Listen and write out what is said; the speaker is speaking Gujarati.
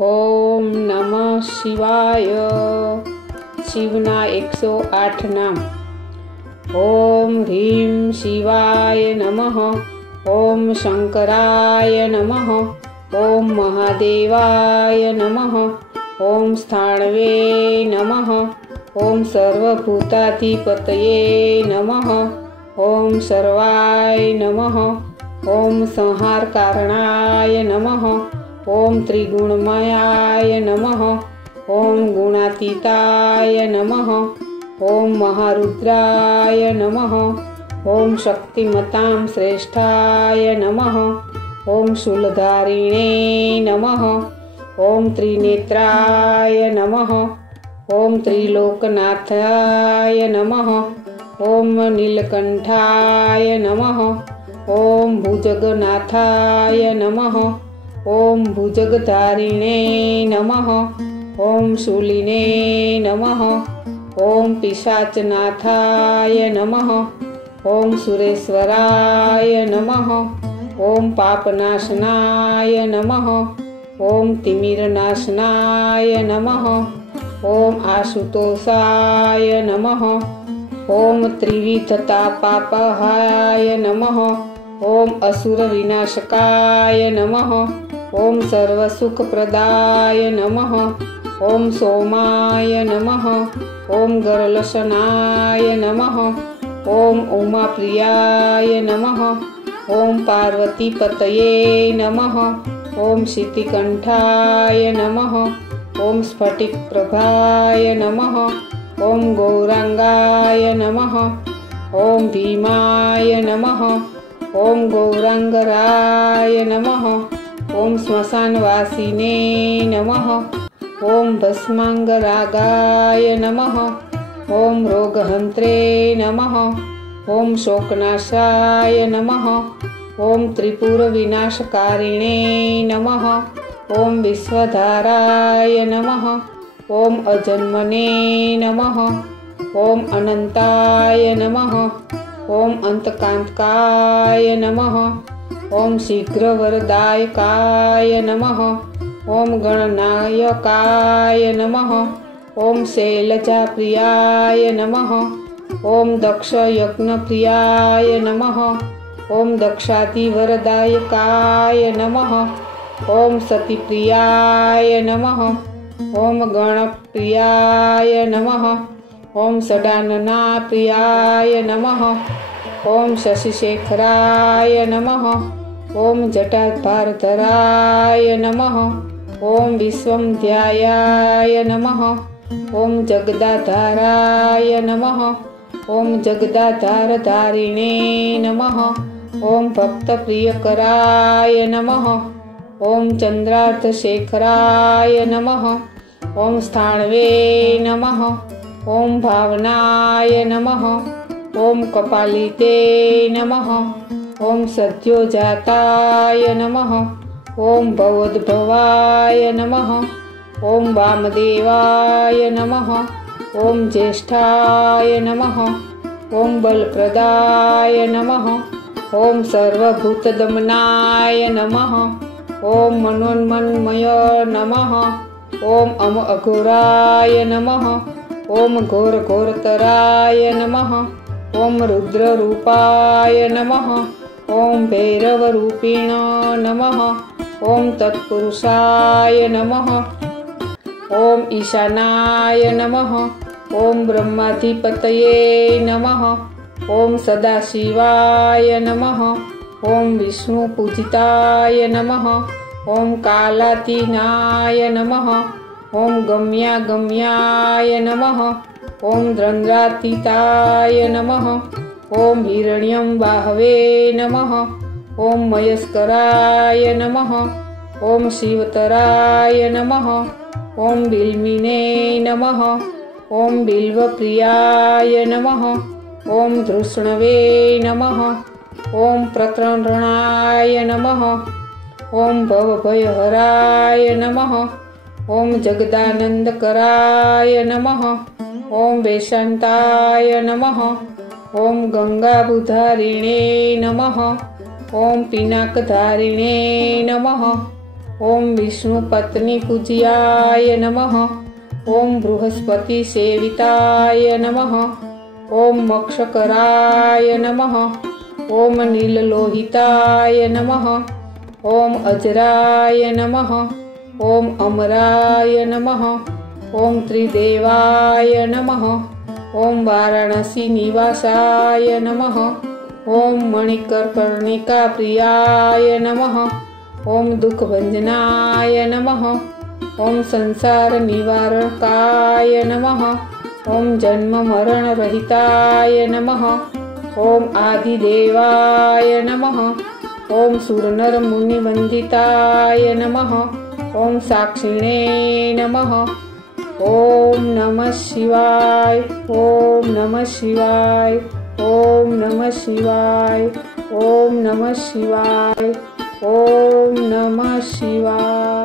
ઓમ નમઃ શિવાય. શિવના 108 નામ. ઓમ હ્રીમ શિવાય નમઃ. ઓમ શંકરાય નમઃ. ઓમ મહાદેવાય નમઃ. ઓમ સ્થાણવે નમઃ. ઓમ સર્વભૂતાધિપતયે નમઃ. ઓમ સર્વાય નમઃ. ઓમ સંહાર કારણાય નમઃ. ઓમ ત્રિગુણમયાય નમઃ. ઓમ ગુણાતીતાય નમઃ. ઓમ મહારુદ્રાય નમઃ. ઓમ શક્તિમતાં શ્રેષ્ઠાય નમઃ. ઓમ શૂલધારિણે નમઃ. ઓમ ત્રિનેત્રાય નમઃ. ઓમ ત્રિલોકનાથાય નમઃ. ઓમ નીલકંઠાય નમઃ. ઓમ ભુજગનાથાય નમઃ. ઓમ ભુજગધારિણે નમઃ. ઓમ શૂલિને નમઃ. ઓમ પિશાચનાથાય નમઃ. ઓમ સુરેશ્વરાય નમઃ. ઓમ પાપનાશનાય નમઃ. ઓમ તિમિરનાશનાય નમઃ. ઓમ આશુતોષાય નમઃ. ઓમ ત્રિવિધતાપાપહાય નમઃ. ઓમ અસુર વિનાશકાય નમઃ. ઓમ સર્વસુખપ્રદાય નમઃ. ઓમ સોમાય નમઃ. ઓમ ગરલસનાય નમઃ. ઓમ ઉમાપ્રિયાય નમઃ. ઓમ પાર્વતીપતયે નમઃ. ઓમ શીતિકંઠાય નમઃ. ઓમ સ્ફટિકપ્રભાય નમઃ. ઓમ ગૌરાંગાય નમઃ. ઓમ ભીમાય નમઃ. ઓમ ગૌરાંગરાય નમઃ. ઓમ સ્મશાનવાસિને નમઃ. ઓમ ભસ્માંગરાગાય નમઃ. ઓમ રોગહંત્રે નમઃ. ઓમ શોકનાશાય નમઃ. ઓમ ત્રિપુર વિનાશકારિણે નમઃ. ઓમ વિશ્વધારાય નમઃ. ઓમ અજન્મને નમઃ. ઓમ અનંતાય નમઃ. ઓમ અંતકાંતકાય નમઃ. ઓમ શીઘ્રવરદાયકાય નમઃ. ઓમ ગણનાયકાય નમઃ. ઓમ શૈલજાપ્રિયાય નમઃ. ઓમ દક્ષયજ્ઞપ્રિયાય નમઃ. ઓમ દક્ષાતિવરદાયકાય નમઃ. ઓમ સતીપ્રિયાય નમઃ. ઓમ ગણપ્રિયાય નમઃ. ઓમ ષડાનનાપ્રિયાય નમઃ. ઓમ શશિશેખરાય નમઃ. ઓમ જટાભારધરાય નમઃ. ઓમ વિશ્વમધ્યાયાય નમઃ. ઓમ જગદાધારાય નમઃ. ઓમ જગદાધારધારિણે નમઃ. ઓમ ભક્તપ્રિયકરાય નમઃ. ઓમ ચંદ્રાર્ધશેખરાય નમઃ. ઓમ સ્થાણવે નમઃ. ઓમ ભાવનાય નમઃ. ઓમ કપાલિતે નમઃ. ઓમ સદ્યોજાતાય નમઃ. ઓમ ભવોદ્ભવાય નમઃ. ઓમ વામદેવાય નમઃ. ઓમ જ્યેષ્ઠાય નમઃ. ઓમ બલપ્રદાય નમઃ. ઓમ સર્વભૂતદમનાય નમઃ. ઓમ મનોન્મન્મય નમઃ. ઓમ અઘોરાય નમઃ. ઓમ ઘોરઘોરતરાય નમઃ. ઓમ રુદ્રરૂપાય નમઃ. ઓમ ભૈરવરૂપિણ નમઃ. ઓમ તત્પુરુષાય નમઃ. ઓમ ઈશાનાય નમઃ. ઓમ બ્રહ્માધિપતયે નમઃ. ઓમ સદાશિવાય નમઃ. ઓમ વિષ્ણુપૂજિતાય નમઃ. ઓમ કાલાતીનાય નમઃ. ઓમ ગમ્યાગમ્યાય નમઃ. ઓમ દ્રંદ્રાતીતાય નમઃ. ઓમ હિરણ્યં બાહવે નમઃ. ઓમ મયસ્કરાય નમઃ. ઓમ શિવતરાય નમઃ. ઓમ બિલ્મિને નમઃ. ઓમ બિલ્વપ્રિયાય નમઃ. ઓમ ધૃષ્ણવે નમઃ. ઓમ પ્રતરણાય નમઃ. ઓમ ભવભયહરાય નમઃ. ઓમ જગદાનંદકરાય નમઃ. ઓમ વેશાંતાય નમઃ. ઓમ ગંગાબુધારિણે નમઃ. ઓમ પિનાકધારિણે નમઃ. ओम विष्णुपत्नी पूज्याय नमः। ओम बृहस्पति सेविताय नमः। ओम मक्षकराय नमः। ओम नीललोहिताय नमः। ओम अजराय नमः। ओम अमराय नमः। ओम त्रिदेवाय नमः। ओम वाराणसी निवासाय नमः। ओम मणिकर्णिका प्रियाय नमः। ओम दुःखभंजनाय नमः। ओम संसार निवारकाय नमः। ओम जन्म मरण रहिताय नमः। ओम आदिदेवाय नमः। ओम सुरनर मुनि वंदिताय नमः। ओम साक्षिणे नमः। ओम नमः शिवाय। ओम नमः शिवाय। ओम नमः शिवाय। ओम नमः शिवाय। ओम नमः शिवाय।